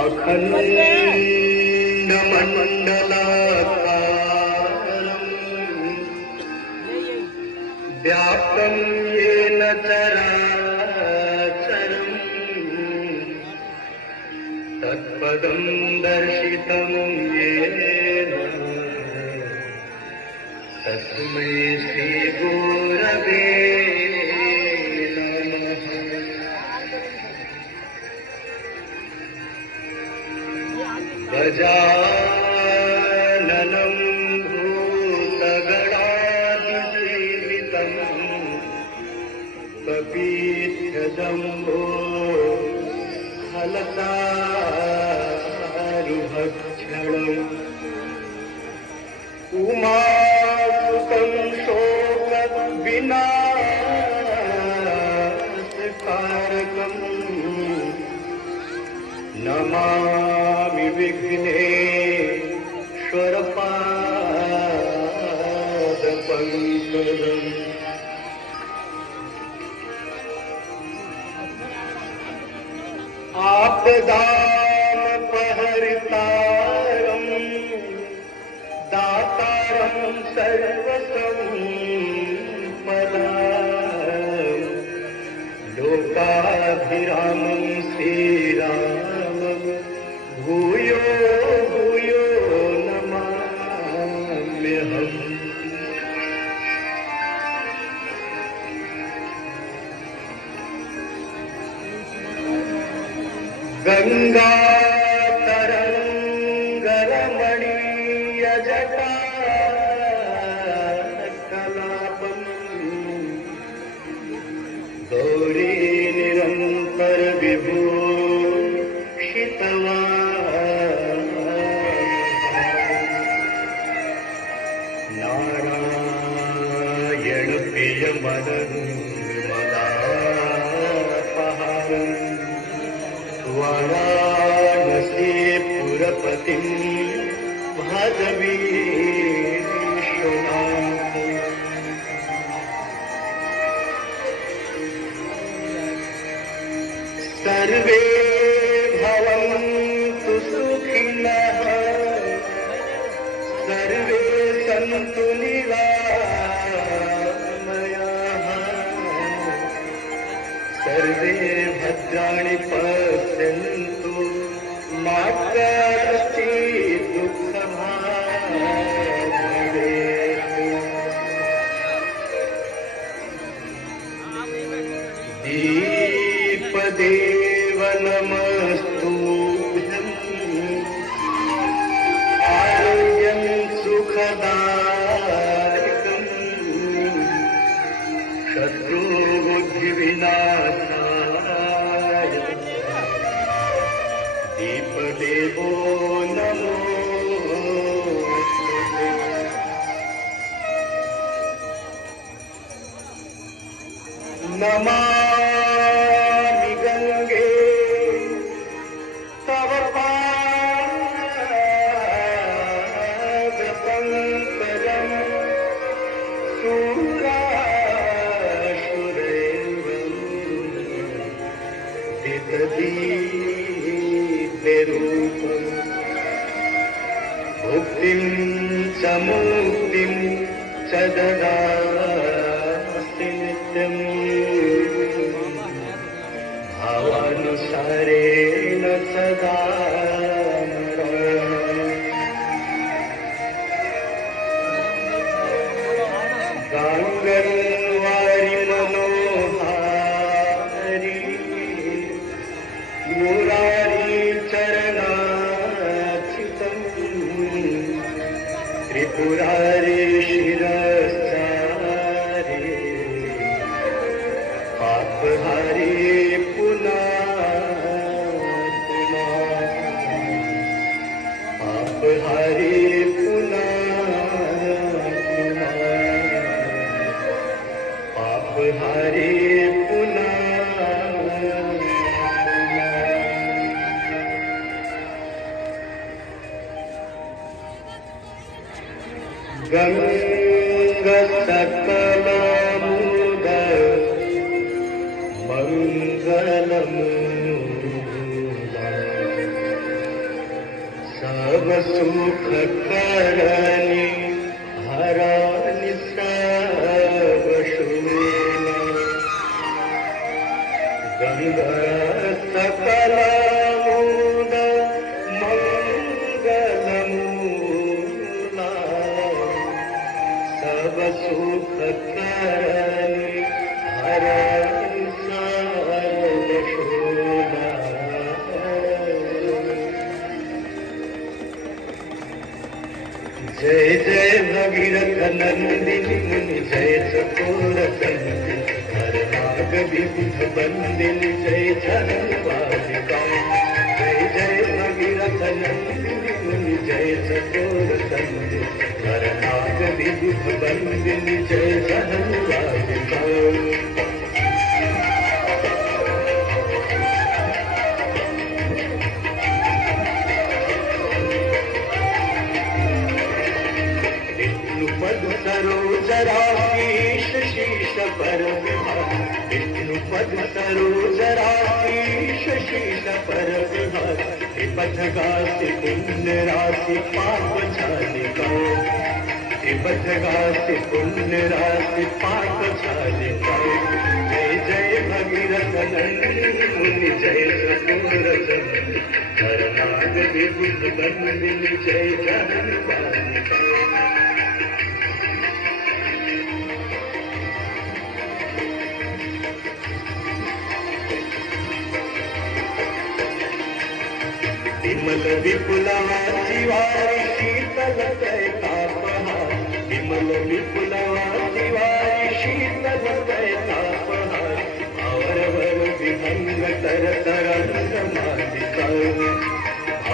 अखंड मंडलाकारं व्याप्तं येन चराचरं तत्पदं दर्शितं येन तस्मै श्रीगुरवे नमः। गजाननं भूतगणाधिसेवितं कपीत्यजम्बो फलसारुभक्षणम् उमासुतं शोकविनाशकारकम् नमामि विघ्नेश्वरपादपङ्कजम्। आपदामपहर्तारं दातारं सर्वसम्पदां लोकाभिरामं श्रीरामं भूयो भूयो नमाम्यहम्। गंगातरङ्गरमणीयजटा कलापम् गौरी निरन्तर विभूषितवान् नारायण प्रिय मदन मदापहारम् वाराणसीपुरपतिं भजवीश्वनाथम्। सर्वे भवन्तु सुखिनः सर्वे सन्तु निरामयाः सर्वे भद्राणि पश्यन्तु मा कश्चित् दुःखभाग् भवेत्। दीपदेव नमस्तुभ्यम् आरोग्यं सुखदायकम् शत्रुबुद्धिविनाशाय दीपदेवो नमोस्तुते। नमामि गंगे तव पादपङ्कजं शूराशुरैवं दिव्यरूपम् भुक्तिं च मुक्तिं च ददासि नित्यम् भावानुसारेण सदा गाङ्गन्वारि मनोहारि मुरारी चरणाच्युतम् त्रिपुरारी शिरश्चारी पापहारी पापहारी पापहारी गंगसकलमुद मंगलमु सुख करणी हरानी सब शूला गंगा सकल मूल मंगल मूला सब सुख करणी हरानी सब शूला जय जय भगीरथ नंदिनी मुनि जय चकोर चंदी हर नाग विबुध बंदिनी जय चरण वादिका जय जय भगीरथ नंदिनी मुनि जय चकोर चंदी हर नाग विबुध बंदिनी जय चरण वादिका पद सरोजराशीष शीश पर विहार विष्णु पद सरोजराशीष शीश पर विहार हे पथगासी पुण्य राशि पाप छालिका हे पथगासी पुण्य राशि पाप छालिका जय जय भगीरथ नंदिनी मुनि जय चकोर चंदी हर नाग विबुध बंदिनी जय चरण वादिका विमल विपुलवाची वारी शीतल त्रैतापहार विमल विपुलवाची वारी शीतल त्रैतापहार आवरवर विभंग तर तरंग मालिका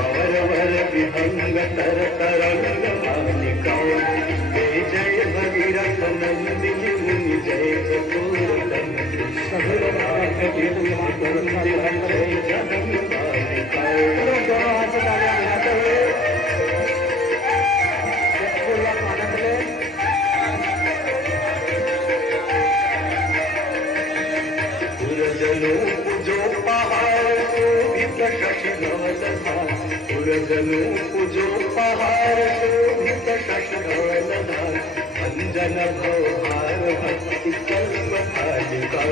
आवरवर विभंग तर तरंग मालिका जय जय भगीरथ नंदिनी मुनि जय चकोर चंदी सगुणाग विबुध बंदिनी जय चरण वादिका पुरजनो पूजो पहाड़ शोभित शशि धवलधार पुरजनो पूजो पहाड़ शोभित शशि धवलधार अंजन भवहार भक्ति कल्पकालिका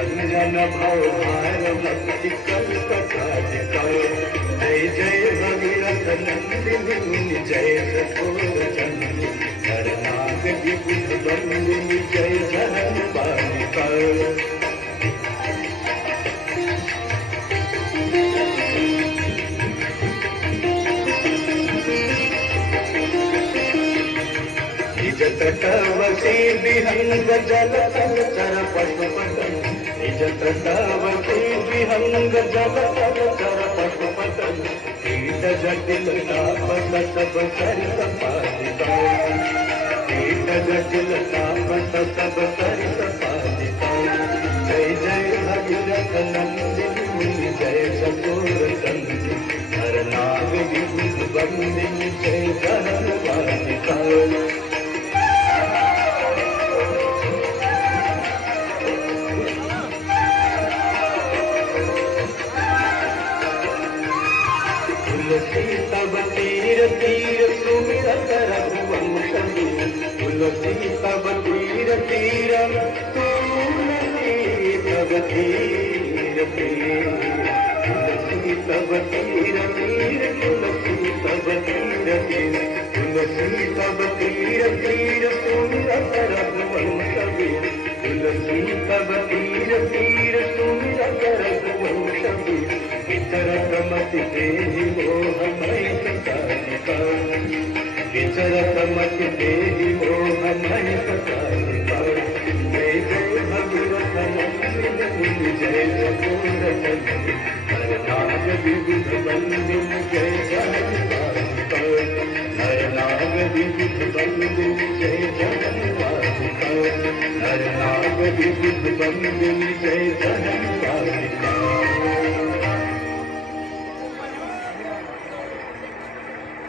अंजन भवहार भक्ति कल्पकालिका जय जय भगीरथ नंदिनी मुनि जय चकोर चंदी हर नाग विबुध बंदिनी जय चरण वादिका निज तटवसी विहंग जल तल चर पशुपतन निज तटवसी विहंग जल तल चर पशुपतन कीट जटिल ताप सब सरित पालिका कीट जटिल ताप सब सरित पालिका जय जय भगीरथ नंदिनी मुनि जय चकोर चंदी हर नाग विबुध बंदिनी जय चरण वादिका तुलसी तब तीर तीर सुमिरत रघुवंशमी तुलसी तब तीर तीर तुलसी तब तीर तीर तुलसी तब तीर तीर तुलसी तब तीर तीर तुलसी तब तीर तीर सुमिरत रघुवंशमी तुलसी तब तीर तीर सुमिरत रघुवंशमी विचरत मति देहि मोहमय सकालिका विचरत मति देहि मोहमय सकालिका जय जय भगीरथ नंदिनी मुनि जय चकोर चंदी हर नाग विबुध बंदिनी जय चरण वादिका हर नाग विबुध बंदिनी जय चरण वादिका हर नाग विबुध बंदिनी जय चरण वादिका